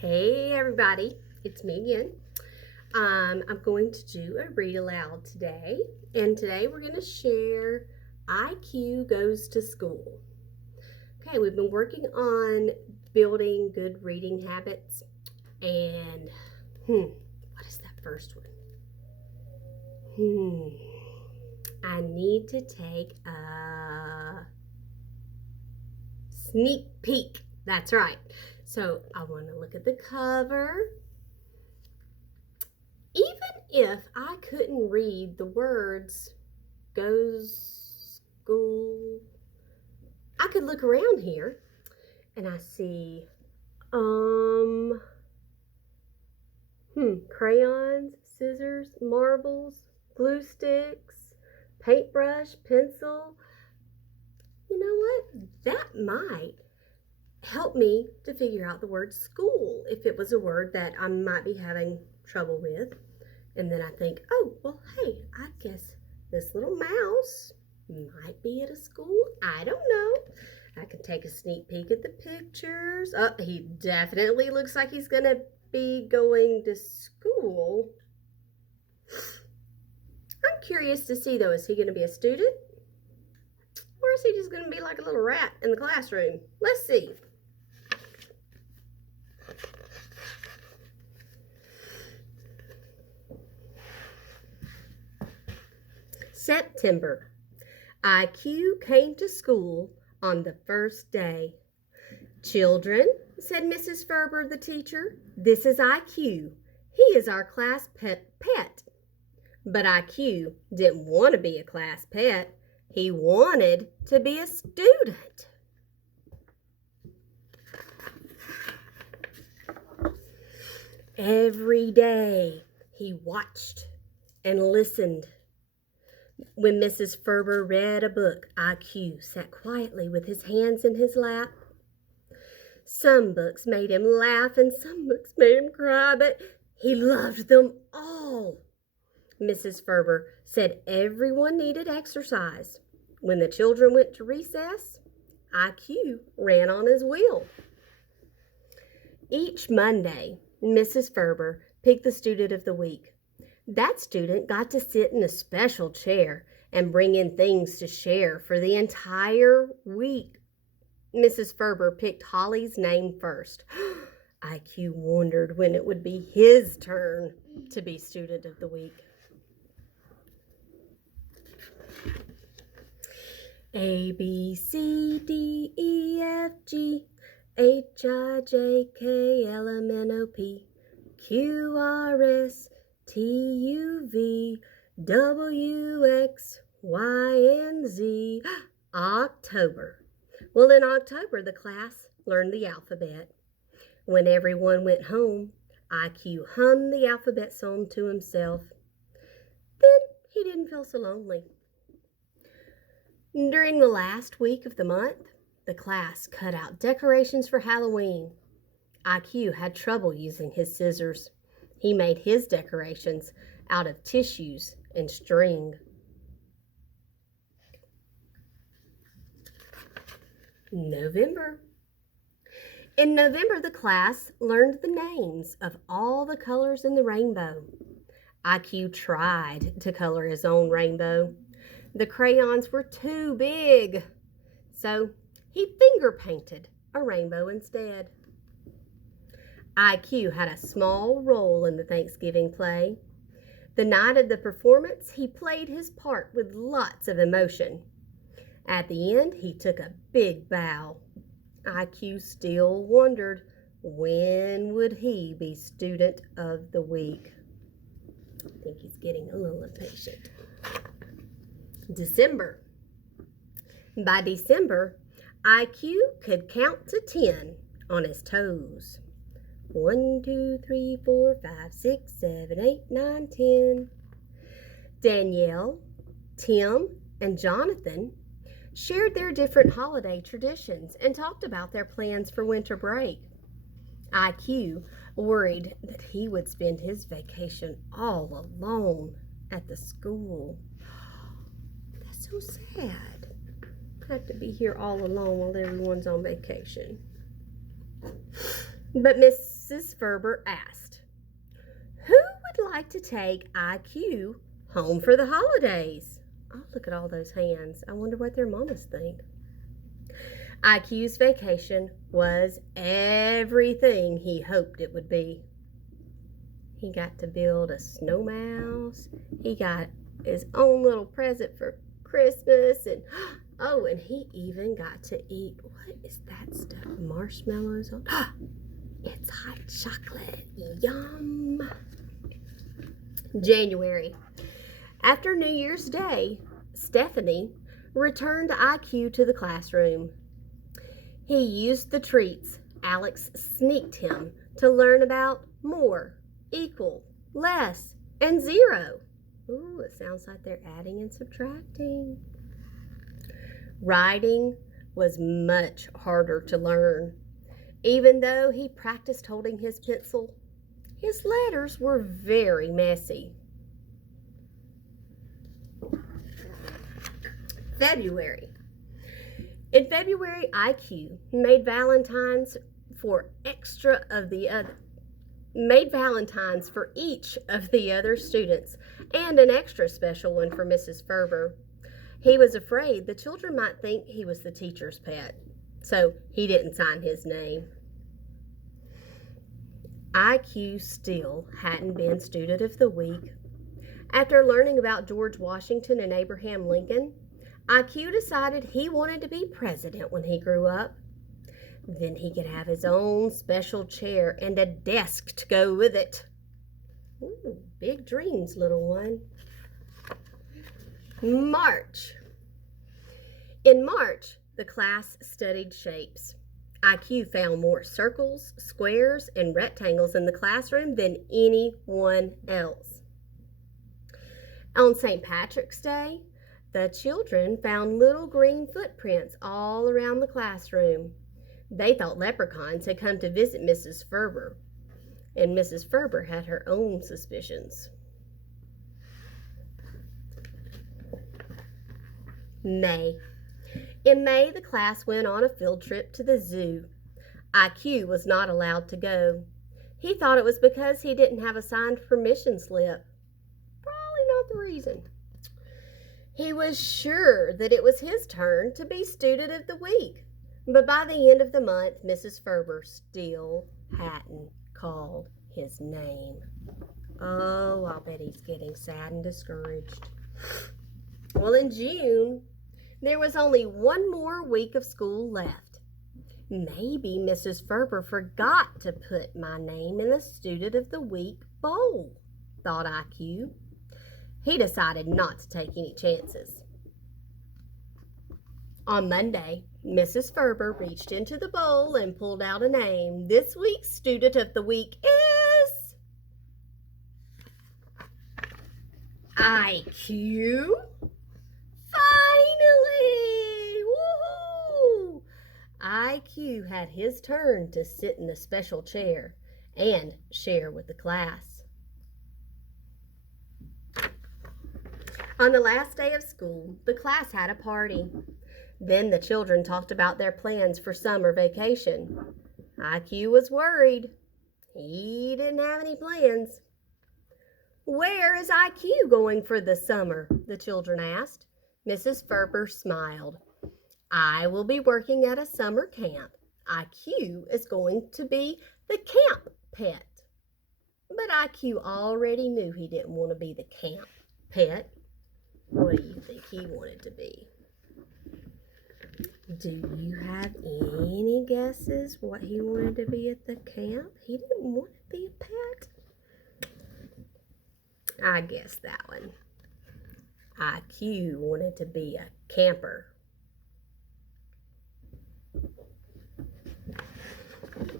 Hey everybody, it's me again. I'm going to do a read aloud today, and today we're going to share IQ Goes to School. Okay, we've been working on building good reading habits, and what is that first one? I need to take a sneak peek. That's right. So I want to look at the cover. Even if I couldn't read the words goes school, I could look around here and I see crayons, scissors, marbles, glue sticks, paintbrush, pencil. You know what? That might help me to figure out the word school if it was a word that I might be having trouble with. And then I think, oh, well, hey, I guess this little mouse might be at a school. I don't know. I can take a sneak peek at the pictures. Oh, he definitely looks like he's going to be going to school. I'm curious to see, though, is he going to be a student? Or is he just going to be like a little rat in the classroom? Let's see. September. IQ came to school on the first day. Children, said Mrs. Ferber, the teacher, this is IQ. He is our class pet. But IQ didn't want to be a class pet. He wanted to be a student. Every day he watched and listened. When Mrs. Ferber read a book, IQ sat quietly with his hands in his lap. Some books made him laugh and some books made him cry, but he loved them all. Mrs. Ferber said everyone needed exercise. When the children went to recess, IQ ran on his wheel. Each Monday, Mrs. Ferber picked the student of the week. That student got to sit in a special chair and bring in things to share for the entire week. Mrs. Ferber picked Holly's name first. IQ wondered when it would be his turn to be student of the week. A, B, C, D, E, F, G, H, I, J, K, L, M, N, O, P, Q, R, S, T, U, V, W, X, Y, and Z. October. Well, in October, the class learned the alphabet. When everyone went home, IQ hummed the alphabet song to himself. Then he didn't feel so lonely. During the last week of the month, the class cut out decorations for Halloween. IQ had trouble using his scissors. He made his decorations out of tissues and string. November. In November, the class learned the names of all the colors in the rainbow. IQ tried to color his own rainbow. The crayons were too big, so he finger painted a rainbow instead. IQ had a small role in the Thanksgiving play. The night of the performance, he played his part with lots of emotion. At the end, he took a big bow. IQ still wondered, when would he be student of the week? I think he's getting a little impatient. December. By December, IQ could count to 10 on his toes. 1, 2, 3, 4, 5, 6, 7, 8, 9, 10. Danielle, Tim, and Jonathan shared their different holiday traditions and talked about their plans for winter break. IQ worried that he would spend his vacation all alone at the school. That's so sad. I have to be here all alone while everyone's on vacation. But Miss Mrs. Ferber asked, "Who would like to take IQ home for the holidays?" Oh, look at all those hands. I wonder what their mamas think. IQ's vacation was everything he hoped it would be. He got to build a snow mouse. He got his own little present for Christmas. And oh, and he even got to eat, what is that stuff? Marshmallows on? It's hot chocolate. Yum. January. After New Year's Day, Stephanie returned IQ to the classroom. He used the treats Alex sneaked him to learn about more, equal, less, and zero. Ooh, it sounds like they're adding and subtracting. Writing was much harder to learn. Even though he practiced holding his pencil, his letters were very messy. February. In February, IQ made Valentines for each of the other students and an extra special one for Mrs. Ferber. He was afraid the children might think he was the teacher's pet, so he didn't sign his name. IQ still hadn't been Student of the Week. After learning about George Washington and Abraham Lincoln, IQ decided he wanted to be president when he grew up. Then he could have his own special chair and a desk to go with it. Ooh, big dreams, little one. March. In March, the class studied shapes. IQ found more circles, squares, and rectangles in the classroom than anyone else. On St. Patrick's Day, the children found little green footprints all around the classroom. They thought leprechauns had come to visit Mrs. Ferber, and Mrs. Ferber had her own suspicions. May. In May, the class went on a field trip to the zoo. IQ was not allowed to go. He thought it was because he didn't have a signed permission slip. Probably not the reason. He was sure that it was his turn to be Student of the Week. But by the end of the month, Mrs. Ferber still hadn't called his name. Oh, I'll bet he's getting sad and discouraged. Well, in June, there was only one more week of school left. Maybe Mrs. Ferber forgot to put my name in the Student of the Week bowl, thought IQ. He decided not to take any chances. On Monday, Mrs. Ferber reached into the bowl and pulled out a name. This week's Student of the Week is IQ. Finally! Woohoo! IQ had his turn to sit in the special chair and share with the class. On the last day of school, the class had a party. Then the children talked about their plans for summer vacation. IQ was worried. He didn't have any plans. "Where is IQ going for the summer?" the children asked. Mrs. Ferber smiled. "I will be working at a summer camp. IQ is going to be the camp pet." But IQ already knew he didn't want to be the camp pet. What do you think he wanted to be? Do you have any guesses what he wanted to be at the camp? He didn't want to be a pet. I guessed that one. IQ wanted to be a camper.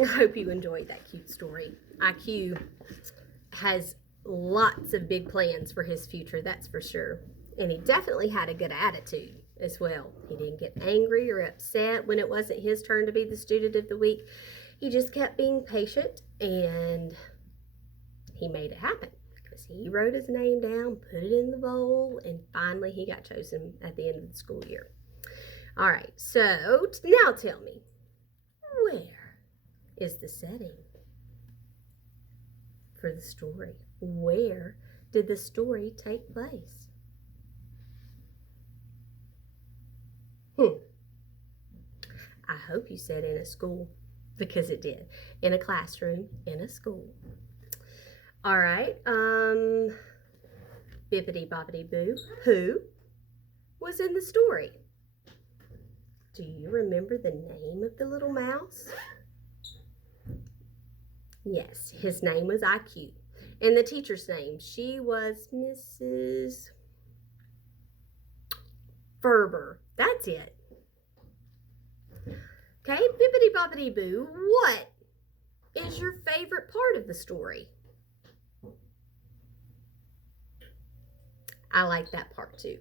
I hope you enjoyed that cute story. IQ has lots of big plans for his future, that's for sure. And he definitely had a good attitude as well. He didn't get angry or upset when it wasn't his turn to be the Student of the Week. He just kept being patient, and he made it happen because he wrote his name down, put it in the bowl, and finally he got chosen at the end of the school year. All right, so now tell me, where is the setting? for the story. Where did the story take place? I hope you said in a school, because it did. In a classroom, in a school. All right. Bippity boppity boo. Who was in the story? Do you remember the name of the little mouse? Yes, his name was IQ. And the teacher's name, she was Mrs. Ferber. That's it. Okay, bippity boppity boo, what is your favorite part of the story? I like that part too.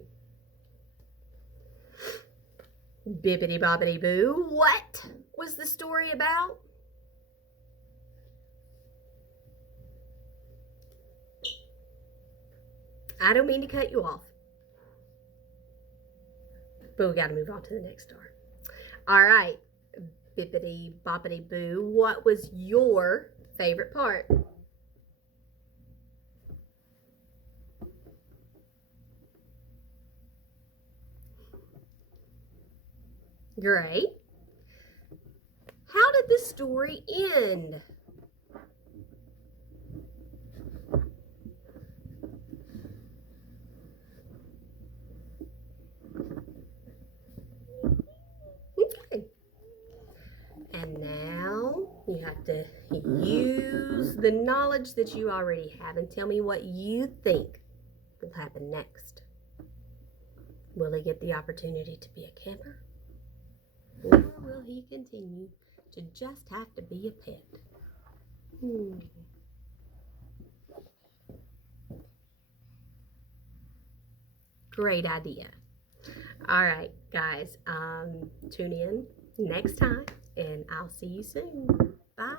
Bippity boppity boo, what was the story about? I don't mean to cut you off, but we got to move on to the next star. All right, bippity boppity boo, what was your favorite part? Great. How did the story end? Okay. And now you have to use the knowledge that you already have and tell me what you think will happen next. Will he get the opportunity to be a camper? Or will he continue to just have to be a pet? Great idea. All right, guys, tune in next time, and I'll see you soon. Bye.